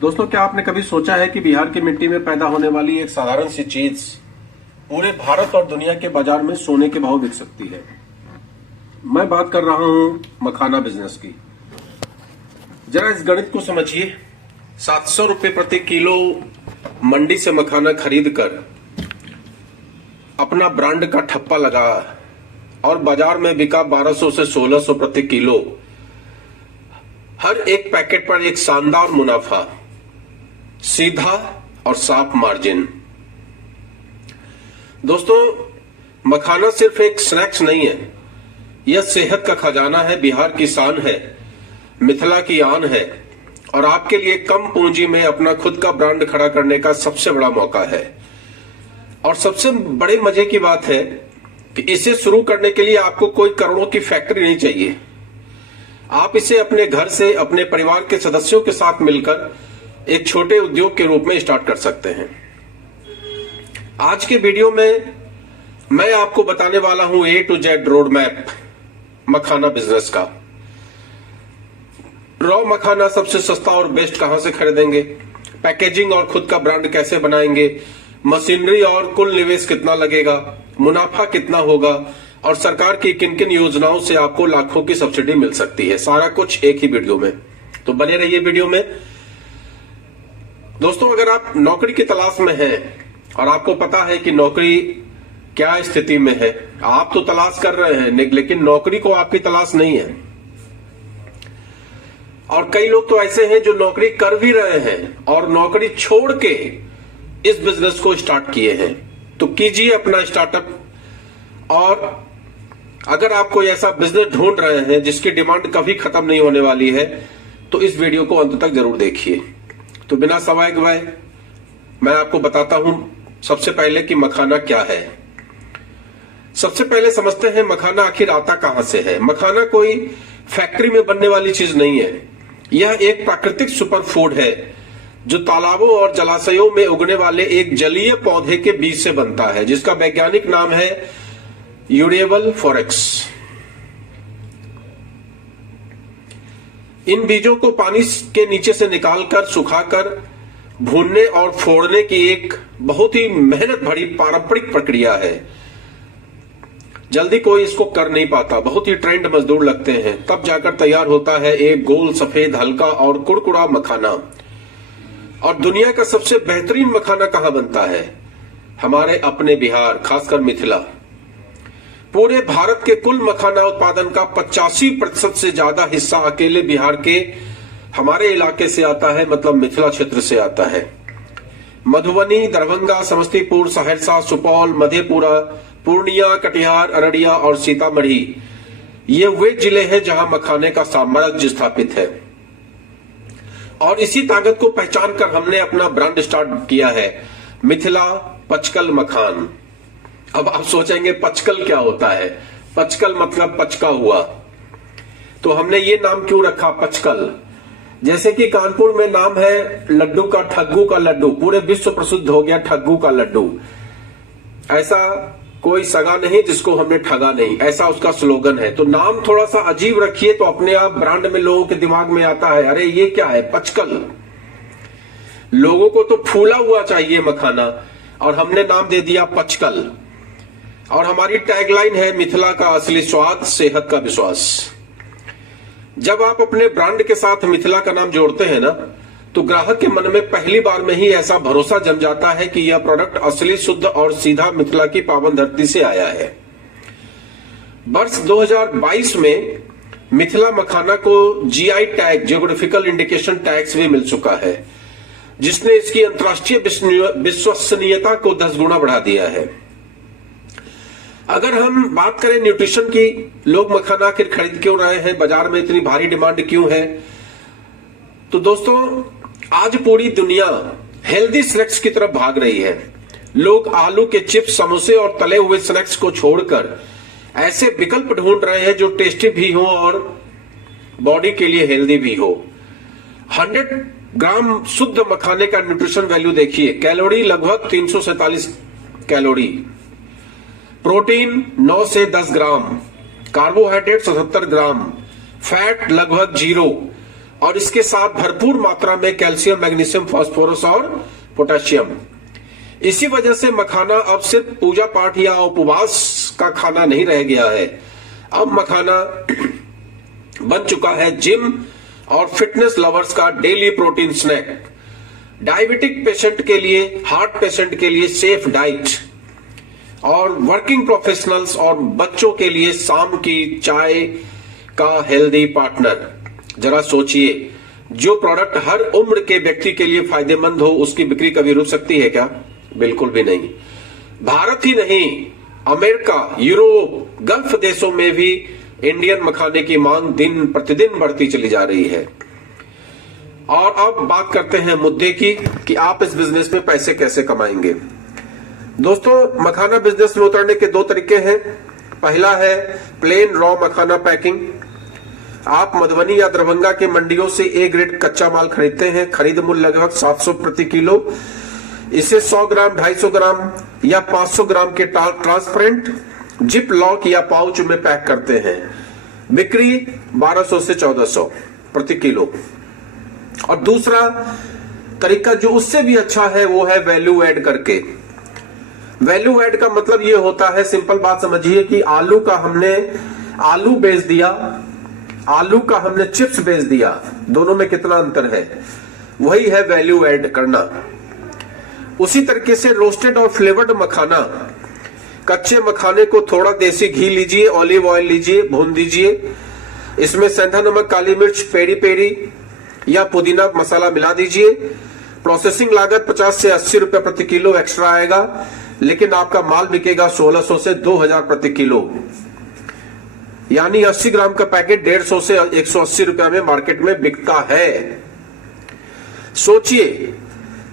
दोस्तों, क्या आपने कभी सोचा है कि बिहार की मिट्टी में पैदा होने वाली एक साधारण सी चीज पूरे भारत और दुनिया के बाजार में सोने के भाव बिक सकती है। मैं बात कर रहा हूं मखाना बिजनेस की। जरा इस गणित को समझिए। 700 रुपए प्रति किलो मंडी से मखाना खरीद कर अपना ब्रांड का ठप्पा लगा और बाजार में बिका 1200 से 1600 प्रति किलो। हर एक पैकेट पर एक शानदार मुनाफा, सीधा और साफ मार्जिन। दोस्तों, मखाना सिर्फ एक स्नैक्स नहीं है, यह सेहत का खजाना है, बिहार की शान है, मिथिला की आन है और आपके लिए कम पूंजी में अपना खुद का ब्रांड खड़ा करने का सबसे बड़ा मौका है। और सबसे बड़े मजे की बात है कि इसे शुरू करने के लिए आपको कोई करोड़ों की फैक्ट्री नहीं चाहिए। आप इसे अपने घर से, अपने परिवार के सदस्यों के साथ मिलकर एक छोटे उद्योग के रूप में स्टार्ट कर सकते हैं। आज के वीडियो में मैं आपको बताने वाला हूं A to Z road map makhana business का। रॉ मखाना सबसे सस्ता और बेस्ट कहां से खरीदेंगे, पैकेजिंग और खुद का ब्रांड कैसे बनाएंगे, मशीनरी और कुल निवेश कितना लगेगा, मुनाफा कितना होगा और सरकार की किन किन योजनाओं से आपको लाखों की सब्सिडी मिल सकती है, सारा कुछ एक ही वीडियो में। तो बने रहिए वीडियो में। दोस्तों, अगर आप नौकरी की तलाश में हैं और आपको पता है कि नौकरी क्या स्थिति में है, आप तो तलाश कर रहे हैं लेकिन नौकरी को आपकी तलाश नहीं है। और कई लोग तो ऐसे हैं जो नौकरी कर भी रहे हैं और नौकरी छोड़ के इस बिजनेस को स्टार्ट किए हैं। तो कीजिए अपना स्टार्टअप। और अगर आप कोई ऐसा बिजनेस ढूंढ रहे हैं जिसकी डिमांड कभी खत्म नहीं होने वाली है, तो इस वीडियो को अंत तक जरूर देखिए। तो बिना समय गवाए मैं आपको बताता हूं सबसे पहले कि मखाना क्या है। सबसे पहले समझते हैं मखाना आखिर आता कहां से है। मखाना कोई फैक्ट्री में बनने वाली चीज नहीं है, यह एक प्राकृतिक सुपर फूड है जो तालाबों और जलाशयों में उगने वाले एक जलीय पौधे के बीज से बनता है, जिसका वैज्ञानिक नाम है यूरिएबल फॉरेक्स। इन बीजों को पानी के नीचे से निकालकर सुखाकर भूनने और फोड़ने की एक बहुत ही मेहनत भरी पारंपरिक प्रक्रिया है। जल्दी कोई इसको कर नहीं पाता, बहुत ही ट्रेंड मजदूर लगते हैं, तब जाकर तैयार होता है एक गोल सफेद हल्का और कुड़कुड़ा मखाना। और दुनिया का सबसे बेहतरीन मखाना कहां बनता है? हमारे अपने बिहार, खासकर मिथिला। पूरे भारत के कुल मखाना उत्पादन का 85% से ज्यादा हिस्सा अकेले बिहार के हमारे इलाके से आता है, मतलब मिथिला क्षेत्र से आता है। मधुबनी, दरभंगा, समस्तीपुर, सहरसा, सुपौल, मधेपुरा, पूर्णिया, कटिहार, अररिया और सीतामढ़ी ये वे जिले हैं जहां मखाने का साम्राज्य स्थापित है। और इसी ताकत को पहचान कर हमने अपना ब्रांड स्टार्ट किया है, मिथिला पचकल मखान। अब आप सोचेंगे पचकल क्या होता है? पचकल मतलब पचका हुआ। तो हमने ये नाम क्यों रखा पचकल? जैसे कि कानपुर में नाम है लड्डू का, ठग्गू का लड्डू, पूरे विश्व प्रसिद्ध हो गया ठग्गू का लड्डू। ऐसा कोई सगा नहीं जिसको हमने ठगा नहीं, ऐसा उसका स्लोगन है। तो नाम थोड़ा सा अजीब रखिए तो अपने आप ब्रांड में लोगों के दिमाग में आता है, अरे ये क्या है, पचकल। लोगों को तो फूला हुआ चाहिए मखाना, और हमने नाम दे दिया पचकल। और हमारी टैगलाइन है मिथिला का असली स्वाद, सेहत का विश्वास। जब आप अपने ब्रांड के साथ मिथिला का नाम जोड़ते हैं ना, तो ग्राहक के मन में पहली बार में ही ऐसा भरोसा जम जाता है कि यह प्रोडक्ट असली, शुद्ध और सीधा मिथिला की पावन धरती से आया है। वर्ष 2022 में मिथिला मखाना को GI tag, geographical indication tags भी मिल चुका है, जिसने इसकी अंतर्राष्ट्रीय विश्वसनीयता को 10 गुना बढ़ा दिया है। अगर हम बात करें न्यूट्रिशन की, लोग मखाना आखिर खरीद क्यों रहे हैं, बाजार में इतनी भारी डिमांड क्यों है? तो दोस्तों, आज पूरी दुनिया हेल्दी स्नैक्स की तरफ भाग रही है। लोग आलू के चिप्स, समोसे और तले हुए स्नैक्स को छोड़कर ऐसे विकल्प ढूंढ रहे हैं जो टेस्टी भी हो और बॉडी के लिए हेल्दी भी हो। 100 ग्राम शुद्ध मखाने का न्यूट्रिशन वैल्यू देखिए। कैलोरी लगभग 347 कैलोरी, प्रोटीन 9 से 10 ग्राम, कार्बोहाइड्रेट 77 ग्राम, फैट लगभग 0, और इसके साथ भरपूर मात्रा में कैल्शियम, मैग्नीशियम, फास्फोरस और पोटेशियम। इसी वजह से मखाना अब सिर्फ पूजा पाठ या उपवास का खाना नहीं रह गया है। अब मखाना बन चुका है जिम और फिटनेस लवर्स का daily protein snack, diabetic patient के लिए, हार्ट पेशेंट के लिए सेफ डाइट, और वर्किंग प्रोफेशनल्स और बच्चों के लिए शाम की चाय का हेल्दी पार्टनर। जरा सोचिए, जो प्रोडक्ट हर उम्र के व्यक्ति के लिए फायदेमंद हो, उसकी बिक्री कभी रुक सकती है क्या? बिल्कुल भी नहीं। भारत ही नहीं, अमेरिका, यूरोप, गल्फ देशों में भी इंडियन मखाने की मांग दिन प्रतिदिन बढ़ती चली जा रही है। और अब बात करते हैं मुद्दे की कि आप इस बिजनेस में पैसे कैसे कमाएंगे। दोस्तों, मखाना बिजनेस में उतरने के दो तरीके हैं। पहला है प्लेन रॉ मखाना पैकिंग। आप मधुबनी या दरभंगा के मंडियों से ए ग्रेड कच्चा माल खरीदते हैं। खरीद मूल्य लगभग 700 प्रति किलो। इसे 100 ग्राम, 250 ग्राम या 500 ग्राम के ट्रांसपेरेंट जिप लॉक या पाउच में पैक करते हैं। बिक्री 1200 से 1400 प्रति किलो। और दूसरा तरीका जो उससे भी अच्छा है वो है वैल्यू ऐड करके। वैल्यू ऐड का मतलब ये होता है, सिंपल बात समझिए कि आलू का हमने आलू बेच दिया, आलू का हमने चिप्स बेच दिया, दोनों में कितना अंतर है? वही है वैल्यू ऐड करना। उसी तरीके से रोस्टेड और फ्लेवर्ड मखाना, कच्चे मखाने को थोड़ा देसी घी लीजिए, ऑलिव ऑयल लीजिए, भून दीजिए, इसमें सेंधा नमक, काली मिर्च, पेरी पेरी या पुदीना मसाला मिला दीजिए। प्रोसेसिंग लागत 50 से 80 रुपए प्रति किलो एक्स्ट्रा आएगा, लेकिन आपका माल बिकेगा 1600 से 2000 प्रति किलो। यानी 80 ग्राम का पैकेट 150 से 180 रुपए में मार्केट में बिकता है। सोचिए,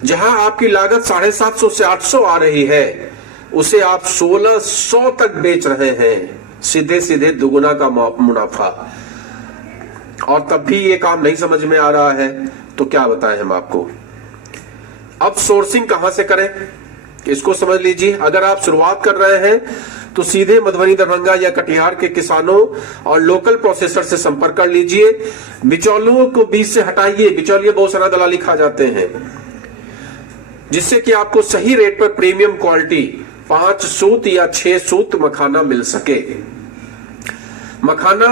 जहां आपकी लागत 750 से 800 आ रही है, उसे आप 1600 तक बेच रहे हैं। सीधे सीधे दुगुना का मुनाफा। और तब भी ये काम नहीं समझ में आ रहा है तो क्या बताएं हम आपको। अब सोर्सिंग कहां से करें, इसको समझ लीजिए। अगर आप शुरुआत कर रहे हैं तो सीधे मधुबनी, दरभंगा या कटिहार के किसानों और लोकल प्रोसेसर से संपर्क कर लीजिए। बिचौलियों को बीच से हटाइए। बिचौलिए बहुत सारा दलाली खा जाते हैं, जिससे कि आपको सही रेट पर प्रीमियम क्वालिटी 5 सूत या 6 सूत मखाना मिल सके। मखाना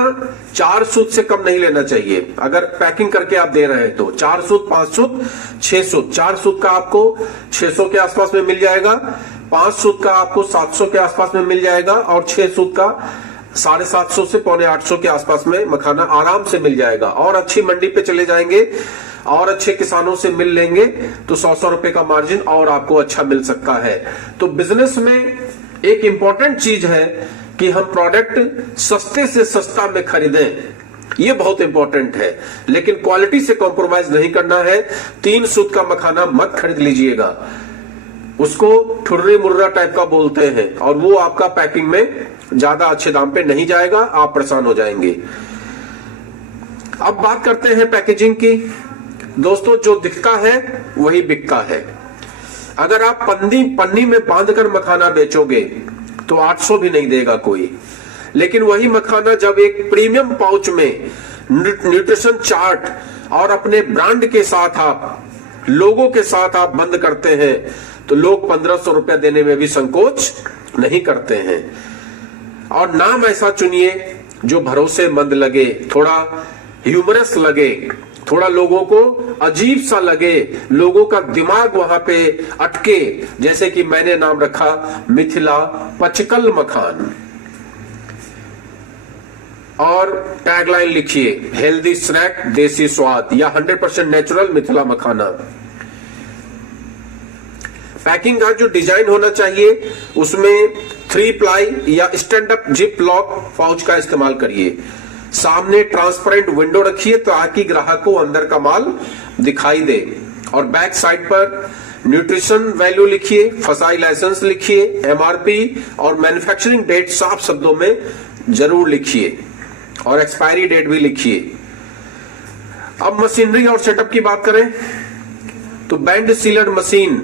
4 सूत से कम नहीं लेना चाहिए। अगर पैकिंग करके आप दे रहे हैं तो 4 सूत, 5 सूत, 6 सूत। 4 सूत का आपको 600 के आसपास में मिल जाएगा, 5 सूत का आपको 700 के आसपास में मिल जाएगा, और 6 सूत का 750 से 750 के आसपास में मखाना आराम से मिल जाएगा। और अच्छी मंडी पे चले जाएंगे और अच्छे किसानों से मिल लेंगे तो 100 रुपए का मार्जिन और आपको अच्छा मिल सकता है। तो बिजनेस में एक इंपॉर्टेंट चीज है कि हम प्रोडक्ट सस्ते से सस्ता में खरीदें, ये बहुत इंपॉर्टेंट है। लेकिन क्वालिटी से कॉम्प्रोमाइज नहीं करना है। 3 सूत का मखाना मत खरीद लीजिएगा, उसको ठुर्री मुर्रा टाइप का बोलते हैं, और वो आपका पैकिंग में ज्यादा अच्छे दाम पे नहीं जाएगा, आप परेशान हो जाएंगे। अब बात करते हैं पैकेजिंग की। दोस्तों, जो दिखता है वही बिकता है। अगर आप पन्नी में बांधकर मखाना बेचोगे तो 800 भी नहीं देगा कोई, लेकिन वही मखाना जब एक प्रीमियम पाउच में न्यूट्रिशन चार्ट और अपने ब्रांड के साथ, आप लोगों के साथ आप बंद करते हैं तो लोग 1500 रुपया देने में भी संकोच नहीं करते हैं। और नाम ऐसा चुनिए जो भरोसेमंद लगे, थोड़ा ह्यूमरस लगे, थोड़ा लोगों को अजीब सा लगे, लोगों का दिमाग वहां पे अटके। जैसे कि मैंने नाम रखा मिथिला पचकल मखान, और टैगलाइन लिखिए हेल्दी स्नैक देसी स्वाद या 100% नेचुरल मिथिला मखाना। पैकिंग का जो डिजाइन होना चाहिए उसमें 3 प्लाई या stand up zip lock pouch का इस्तेमाल करिए। सामने ट्रांसपेरेंट विंडो रखिए ताकि ग्राहक को अंदर का माल दिखाई दे, और बैक साइड पर न्यूट्रिशन वैल्यू लिखिए, फसाई लाइसेंस लिखिए, एमआरपी और मैन्युफैक्चरिंग डेट साफ शब्दों में जरूर लिखिए, और एक्सपायरी डेट भी लिखिए। अब मशीनरी और सेटअप की बात करें तो बैंड सीलर मशीन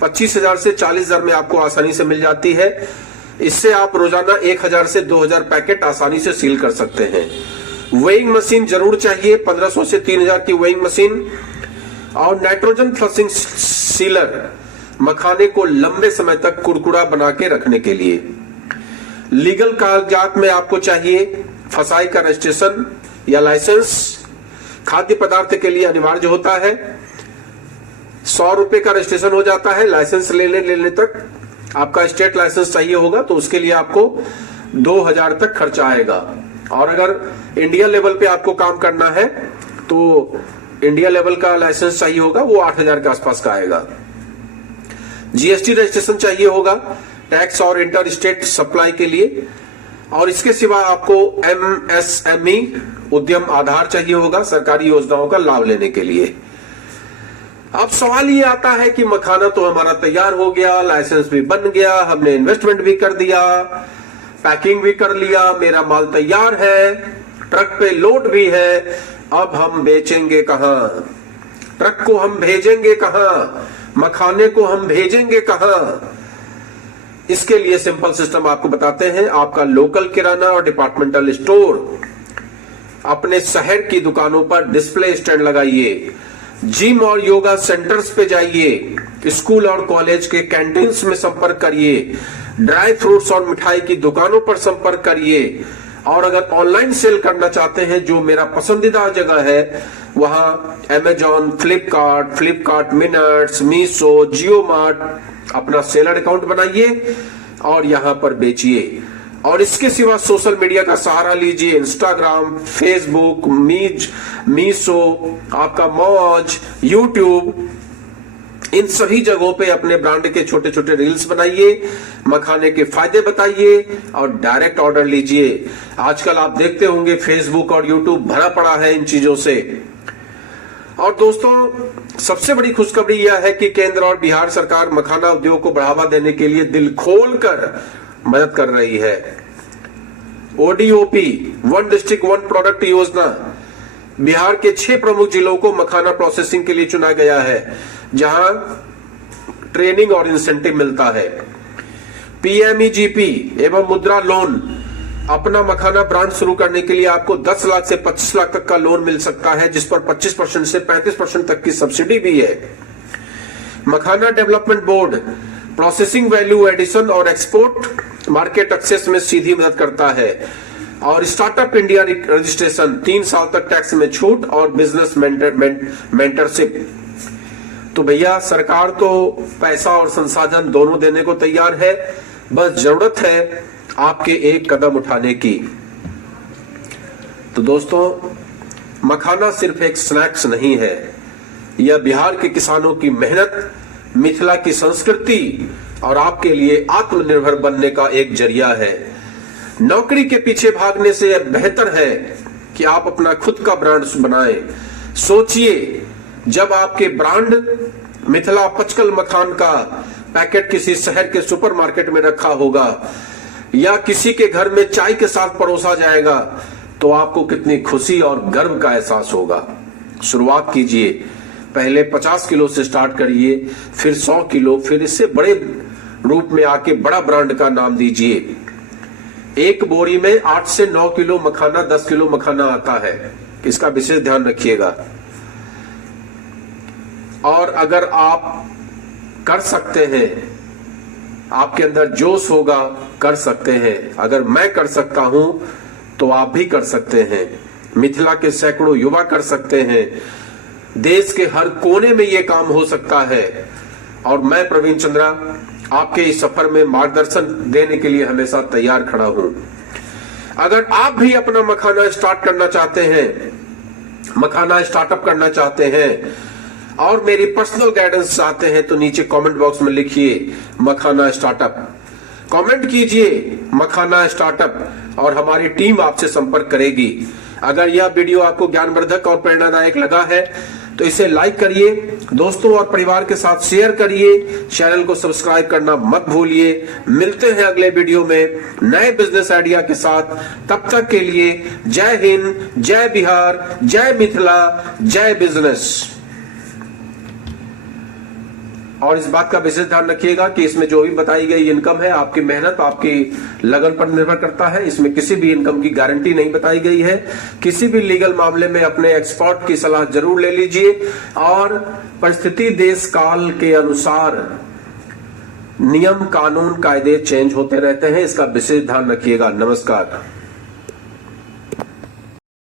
25,000 से 40,000 में आपको आसानी से मिल जाती है। इससे आप रोजाना 1,000 से 2,000 पैकेट आसानी से सील कर सकते हैं। वेइंग मशीन जरूर चाहिए, 1500 से 3000 की वेइंग मशीन। और नाइट्रोजन फ्लशिंग सीलर, मखाने को लंबे समय तक कुरकुरा बना के रखने के लिए। लीगल कागजात में आपको चाहिए फसाई का रजिस्ट्रेशन या लाइसेंस, खाद्य पदार्थ के लिए अनिवार्य होता है। 100 रुपए का रजिस्ट्रेशन हो जाता है, लाइसेंस लेने तक आपका स्टेट लाइसेंस चाहिए होगा तो उसके लिए आपको 2000 तक खर्चा आएगा। और अगर इंडिया लेवल पे आपको काम करना है तो इंडिया लेवल का लाइसेंस चाहिए होगा, वो 8000 के आसपास का आएगा। जीएसटी रजिस्ट्रेशन चाहिए होगा टैक्स और इंटर स्टेट सप्लाई के लिए। और इसके सिवा आपको एमएसएमई उद्यम आधार चाहिए होगा सरकारी योजनाओं का लाभ लेने के लिए। अब सवाल ये आता है कि मखाना तो हमारा तैयार हो गया, लाइसेंस भी बन गया, हमने इन्वेस्टमेंट भी कर दिया, पैकिंग भी कर लिया, मेरा माल तैयार है, ट्रक पे लोड भी है, अब हम बेचेंगे कहां? ट्रक को हम भेजेंगे कहां? मखाने को हम भेजेंगे कहां? इसके लिए सिंपल सिस्टम आपको बताते हैं। आपका लोकल किराना और डिपार्टमेंटल स्टोर, अपने शहर की दुकानों पर डिस्प्ले स्टैंड लगाइए, जिम और योगा सेंटर्स पे जाइए, स्कूल और कॉलेज के कैंटीन्स में संपर्क करिए, ड्राई फ्रूट्स और मिठाई की दुकानों पर संपर्क करिए। और अगर ऑनलाइन सेल करना चाहते हैं, जो मेरा पसंदीदा जगह है, वहां अमेजॉन, फ्लिपकार्ट मिनट्स, मीशो, जियो मार्ट, अपना सेलर अकाउंट बनाइए और यहां पर बेचिए। और इसके सिवा सोशल मीडिया का सहारा लीजिए, इंस्टाग्राम, फेसबुक, मीशो, आपका मौज, यूट्यूब, इन सभी जगहों पे अपने ब्रांड के छोटे छोटे रील्स बनाइए, मखाने के फायदे बताइए और डायरेक्ट ऑर्डर लीजिए। आजकल आप देखते होंगे फेसबुक और यूट्यूब भरा पड़ा है इन चीजों से। और दोस्तों, सबसे बड़ी खुशखबरी यह है कि केंद्र और बिहार सरकार मखाना उद्योग को बढ़ावा देने के लिए दिल खोलकर मदद कर रही है। ODOP, one district one product योजना, बिहार के 6 प्रमुख जिलों को मखाना प्रोसेसिंग के लिए चुना गया है, जहां ट्रेनिंग और इंसेंटिव मिलता है। पीएमईजीपी एवं मुद्रा लोन, अपना मखाना ब्रांड शुरू करने के लिए आपको 10 लाख से 25 लाख तक का लोन मिल सकता है, जिस पर 25% से 35% तक की सब्सिडी भी है। Makhana development board, processing value addition और एक्सपोर्ट मार्केट एक्सेस में सीधी मदद करता है। और स्टार्टअप इंडिया रजिस्ट्रेशन, 3 साल तक टैक्स में छूट और बिजनेस मेंटरशिप। तो भैया, सरकार तो पैसा और संसाधन दोनों देने को तैयार है, बस जरूरत है आपके एक कदम उठाने की। तो दोस्तों, मखाना सिर्फ एक स्नैक्स नहीं है, यह बिहार के किसानों की मेहनत, मिथिला की संस्कृति और आपके लिए आत्मनिर्भर बनने का एक जरिया है। नौकरी के पीछे भागने से यह बेहतर है कि आप अपना खुद का ब्रांड बनाएं। सोचिए, जब आपके ब्रांड मिथिला पचकल मखान का पैकेट किसी शहर के सुपरमार्केट में रखा होगा या किसी के घर में चाय के साथ परोसा जाएगा, तो आपको कितनी खुशी और गर्व का एहसास होगा। शुरुआत कीजिए, पहले 50 किलो से स्टार्ट करिए, फिर 100 किलो, फिर इससे बड़े रूप में आके बड़ा ब्रांड का नाम दीजिए। एक बोरी में 8 से 9 किलो मखाना, 10 किलो मखाना आता है, इसका विशेष ध्यान रखिएगा। और अगर आप कर सकते हैं, आपके अंदर जोश होगा, कर सकते हैं। अगर मैं कर सकता हूं तो आप भी कर सकते हैं। मिथिला के सैकड़ों युवा कर सकते हैं। देश के हर कोने में यह काम हो सकता है। और मैं प्रवीण चंद्रा आपके इस सफर में मार्गदर्शन देने के लिए हमेशा तैयार खड़ा हूं। अगर आप भी अपना मखाना स्टार्ट करना चाहते हैं, मखाना स्टार्टअप करना चाहते हैं और मेरी पर्सनल गाइडेंस चाहते हैं, तो नीचे कमेंट बॉक्स में लिखिए मखाना स्टार्टअप, कमेंट कीजिए मखाना स्टार्टअप और हमारी टीम आपसे संपर्क करेगी। अगर यह वीडियो आपको ज्ञानवर्धक और प्रेरणादायक लगा है तो इसे लाइक करिए, दोस्तों और परिवार के साथ शेयर करिए, चैनल को सब्सक्राइब करना मत भूलिए। मिलते हैं अगले वीडियो में नए बिजनेस आइडिया के साथ। तब तक के लिए जय हिंद, जय बिहार, जय मिथिला, जय बिजनेस। और इस बात का विशेष ध्यान रखिएगा कि इसमें जो भी बताई गई इनकम है आपकी मेहनत, आपकी लगन पर निर्भर करता है। इसमें किसी भी इनकम की गारंटी नहीं बताई गई है। किसी भी लीगल मामले में अपने एक्सपर्ट की सलाह जरूर ले लीजिए और परिस्थिति देश काल के अनुसार नियम कानून कायदे चेंज होते रहते हैं, इसका विशेष ध्यान रखिएगा। नमस्कार।